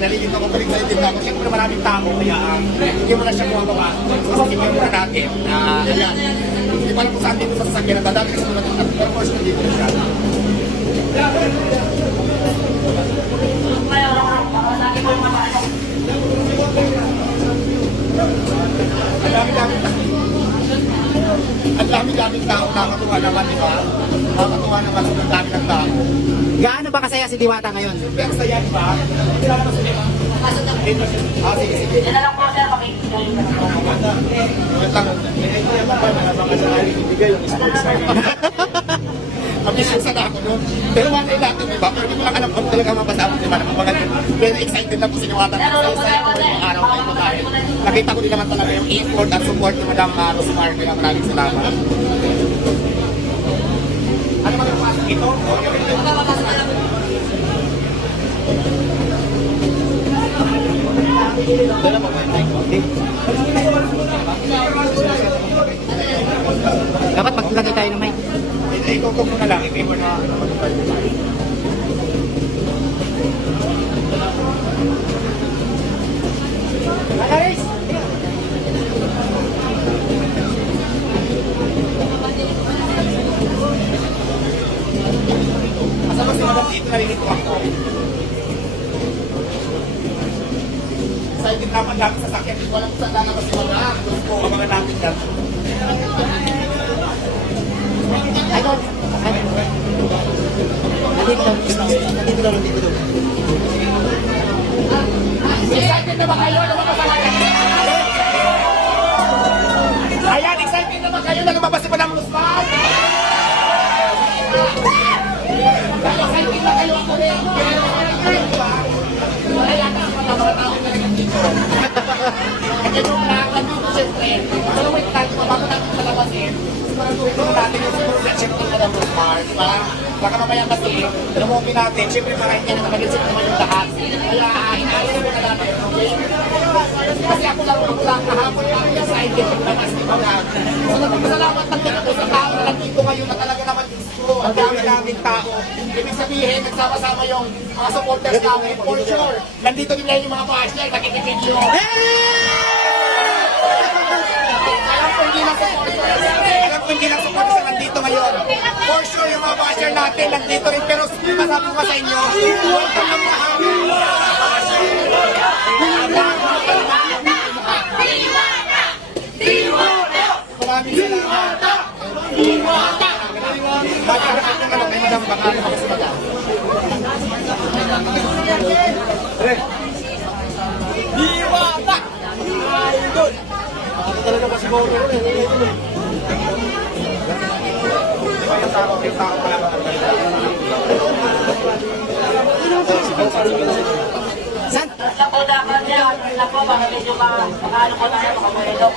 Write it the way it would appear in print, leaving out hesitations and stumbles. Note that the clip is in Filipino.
nalilito ako balik sa itim ako. Siyempre maraming tao, kaya hindi mo na siya bumababa. So, sige muna natin. Ayan. Hindi pa lang kung saan dito sa sasakyan at dadami kasi naman at of course, nandito na siya. Ang dami-daming tao, nakakatuwa naman, di ba? Nakakatuwa naman sa dami ng tao. Gaano ba kasaya si Diwata ngayon? Pero sa yan ba? Kailangan mo sila. Sige, sige. Yan na lang po, sir. Pakikigay na lang po. Ambisyon sa ako doon. Pero one day natin, di ba? Pero hindi ko lang alam kung talaga mapasabot, di ba? Pero excited na po si Diwata na sa mga araw na ito dahil nakita ko din naman talaga yung effort at support ni Madam Rosemar. Kaya maraming salamat. Ano ba yung pasok ito? Dapat maglagay tayo ng mic. Ikaw ko muna lang, i-paper na Guys! kasama si Madam dito, nalilito ako. Excited naman namin sa sakyan. Hindi ko alam kung saan lalabas si Madam. Gusto ko, abangan natin yan. Idol! Nandito daw. Excited na ba kayo na lumabas Ayan, excited na ba kayo na lumabas si Madam Rosemar? Excited na kayo ako rin. Wala yata ang mga tao na rin dito. At yung nakakal dito, siyempre, pero wait lang, bago natin palabasin, siguro natin yung siguro na siyempre ng Madam Rosemar, di ba? Baka mamaya kasi, namukin natin, siyempre marahin niya na mag-isip naman yung lahat. Kaya, inaayos na muna natin, okay? Kasi ako lang kahapon lang excited yung labas ni Madam. So, nagpapasalamat lang din ako sa tao na nandito ngayon na talaga naman gusto. Ang dami-daming tao. Ibig sabihin, nagsama-sama yung mga supporters namin. For sure, nandito din lang yung mga basher, nakikipid yun. Alam ko hindi lang supporters na nandito ngayon. For sure, yung mga basher natin nandito rin. Pero masabi ko sa inyo, welcome ang lahat. Maraming salamat. Baka nakakita kay Madam, baka nakakita si Madam. Diwata! Idol! Bakit talaga ba siguro yun? Yung tao pala. San? Basta po dapat niya, basta po, baka medyo makaano po tayo, makamuelok.